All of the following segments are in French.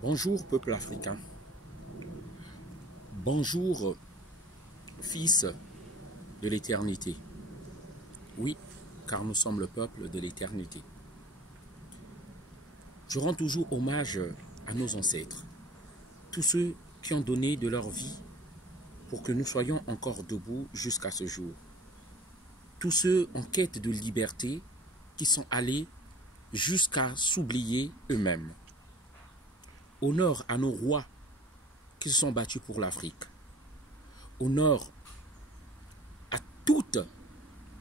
Bonjour peuple africain, bonjour fils de l'éternité. Oui, car nous sommes le peuple de l'éternité. Je rends toujours hommage à nos ancêtres, tous ceux qui ont donné de leur vie pour que nous soyons encore debout jusqu'à ce jour. Tous ceux en quête de liberté qui sont allés jusqu'à s'oublier eux-mêmes. Honneur à nos rois qui se sont battus pour l'Afrique. Honneur à toute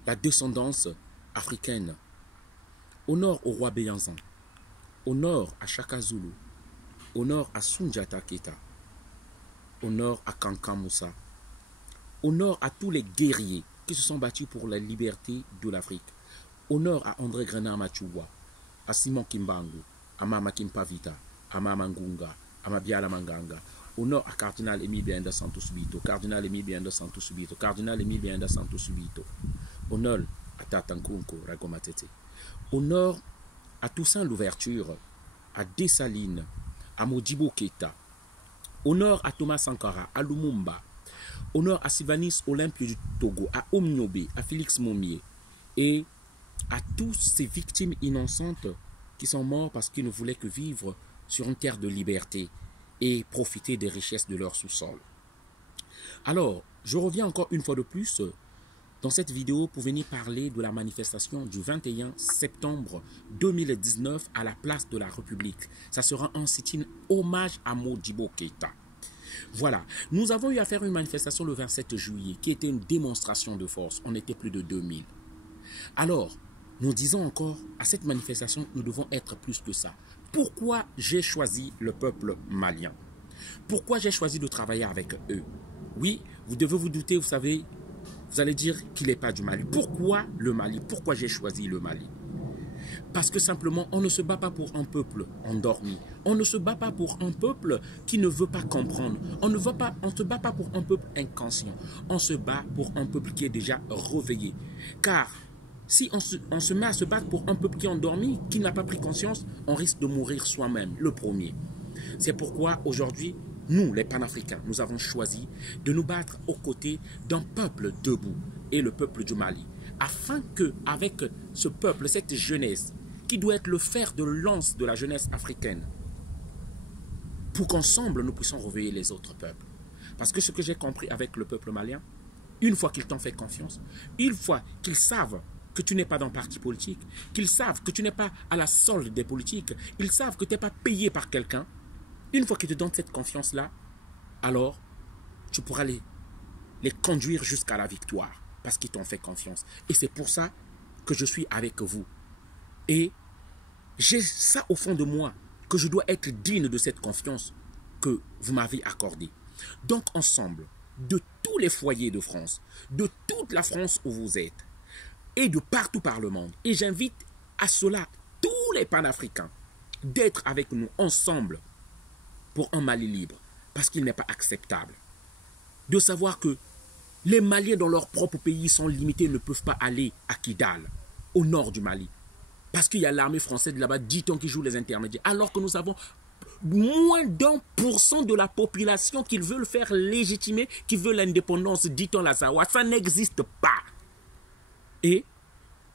la descendance africaine. Honneur au roi Béanzan. Honneur à Shaka Zulu. Honneur à Soundiata Keita. Honneur à Kankan Moussa. Honneur à tous les guerriers qui se sont battus pour la liberté de l'Afrique. Honneur à André Grenard Machoua, à Simon Kimbangu, à Mama Kimpavita, à Mama Ngunga, à Mabiala Manganga. Honneur à Cardinal Émile Bienda Santos Bito, Cardinal Émile Bienda Santos Bito, Cardinal Émile Bienda Santos Bito. Honneur à Tatankunko Ragomatete. Honneur à Toussaint Louverture, à Dessalines, à Modibo Keita. Honneur à Thomas Sankara, à Lumumba. Honneur à Sylvanus Olympio du Togo, à Omniobe, à Félix Momier et à tous ces victimes innocentes qui sont morts parce qu'ils ne voulaient que vivre sur une terre de liberté et profiter des richesses de leur sous-sol. Alors, je reviens encore une fois de plus dans cette vidéo pour venir parler de la manifestation du 21 septembre 2019 à la place de la République. Ça sera un sit-in hommage à Modibo Keita. Voilà, nous avons eu à faire une manifestation le 27 juillet qui était une démonstration de force. On était plus de 2000. Alors, nous disons encore, à cette manifestation, nous devons être plus que ça. Pourquoi j'ai choisi le peuple malien? Pourquoi j'ai choisi de travailler avec eux? Oui, vous devez vous douter, vous savez, vous allez dire qu'il n'est pas du Mali. Pourquoi le Mali? Pourquoi j'ai choisi le Mali? Parce que simplement, on ne se bat pas pour un peuple endormi. On ne se bat pas pour un peuple qui ne veut pas comprendre. On ne se bat pas pour un peuple inconscient. On se bat pour un peuple qui est déjà réveillé. Car si on se met à se battre pour un peuple qui est endormi, qui n'a pas pris conscience, on risque de mourir soi-même, le premier. C'est pourquoi aujourd'hui, nous, les panafricains, nous avons choisi de nous battre aux côtés d'un peuple debout, et le peuple du Mali. Afin que, avec ce peuple, cette jeunesse, qui doit être le fer de lance de la jeunesse africaine, pour qu'ensemble nous puissions réveiller les autres peuples. Parce que ce que j'ai compris avec le peuple malien, une fois qu'ils t'ont fait confiance, une fois qu'ils savent que tu n'es pas dans le parti politique, qu'ils savent que tu n'es pas à la solde des politiques, ils savent que tu n'es pas payé par quelqu'un, une fois qu'ils te donnent cette confiance-là, alors tu pourras les conduire jusqu'à la victoire. Parce qu'ils t'ont fait confiance. Et c'est pour ça que je suis avec vous. Et j'ai ça au fond de moi, que je dois être digne de cette confiance que vous m'avez accordée. Donc ensemble, de tous les foyers de France, de toute la France où vous êtes, et de partout par le monde, et j'invite à cela tous les panafricains d'être avec nous ensemble pour un Mali libre, parce qu'il n'est pas acceptable de savoir que les Maliens dans leur propre pays sont limités, ne peuvent pas aller à Kidal, au nord du Mali. Parce qu'il y a l'armée française là-bas, dit-on, qui joue les intermédiaires. Alors que nous avons moins d'1% de la population qui veulent faire légitimer, qui veut l'indépendance, dit-on, la Zawa. Ça n'existe pas. Et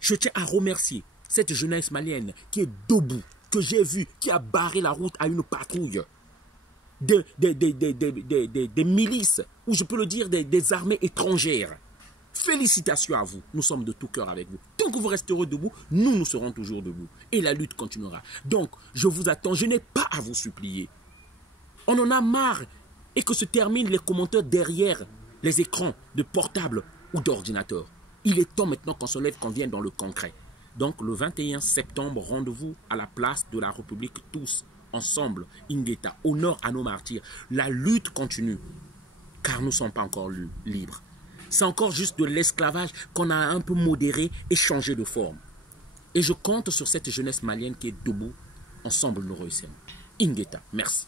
je tiens à remercier cette jeunesse malienne qui est debout, que j'ai vu, qui a barré la route à une patrouille. Des milices, ou je peux le dire des armées étrangères. Félicitations à vous, nous sommes de tout cœur avec vous. Tant que vous resterez debout, nous serons toujours debout. Et la lutte continuera. Donc, je vous attends, je n'ai pas à vous supplier. On en a marre et que se terminent les commentaires derrière les écrans de portable ou d'ordinateur. Il est temps maintenant qu'on se lève, qu'on vienne dans le concret. Donc, le 21 septembre, rendez-vous à la place de la République tous. Ensemble, Ingeta, honneur à nos martyrs. La lutte continue, car nous ne sommes pas encore libres. C'est encore juste de l'esclavage qu'on a un peu modéré et changé de forme. Et je compte sur cette jeunesse malienne qui est debout. Ensemble, nous réussirons. Ingeta, merci.